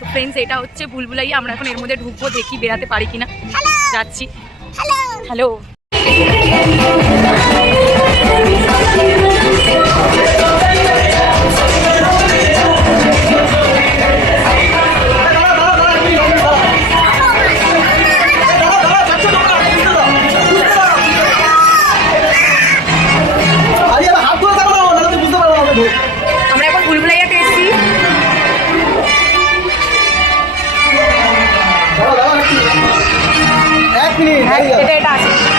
তো ফ্রেন্ডস এটা হচ্ছে ভুলভুলাইয়া। আমরা এখন এর মধ্যে ঢুকবো দেখি বেরাতে পারি কিনা। যাচ্ছি। হ্যালো এটা এটা আছে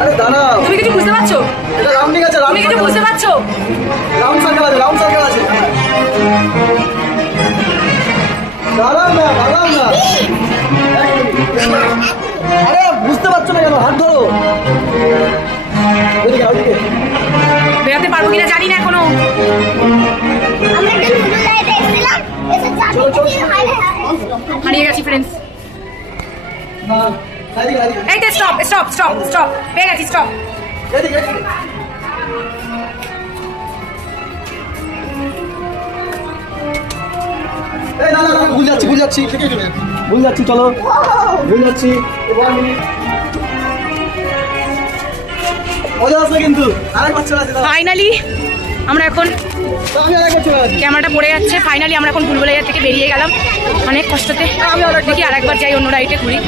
আরে দাঁড়াও। তুমি কিছু বুঝতে পারছ? এটা রাউন্ডিং আছে তুমি কিছু বুঝতে পারছ? রাউন্ড সার্কেল আছে রাউন্ড সার্কেল আছে। দাঁড়াও না দাঁড়াও না। আরে বুঝতে পারছ না কেন? হাত ধরো। বেরোতে পারব কিনা জানি না এখনও। হারিয়ে গেছি ফ্রেন্ডস এই তো স্টপ স্টপ স্টপ স্টপ পেয়ে গেছি স্টপ ভুল যাচ্ছি ভুল যাচ্ছি। ভুল যাচ্ছি চলো। ভুল যাচ্ছি। কিন্তু। ফাইনালি আমরা এখন ক্যামেরাটা পড়ে যাচ্ছে। ফাইনালি আমরা এখন ভুলভুলাইয়া থেকে বেরিয়ে গেলাম। অনেক কষ্টতে। দেখি আরেকবার যাই অন্য রাইটে ঘুরি।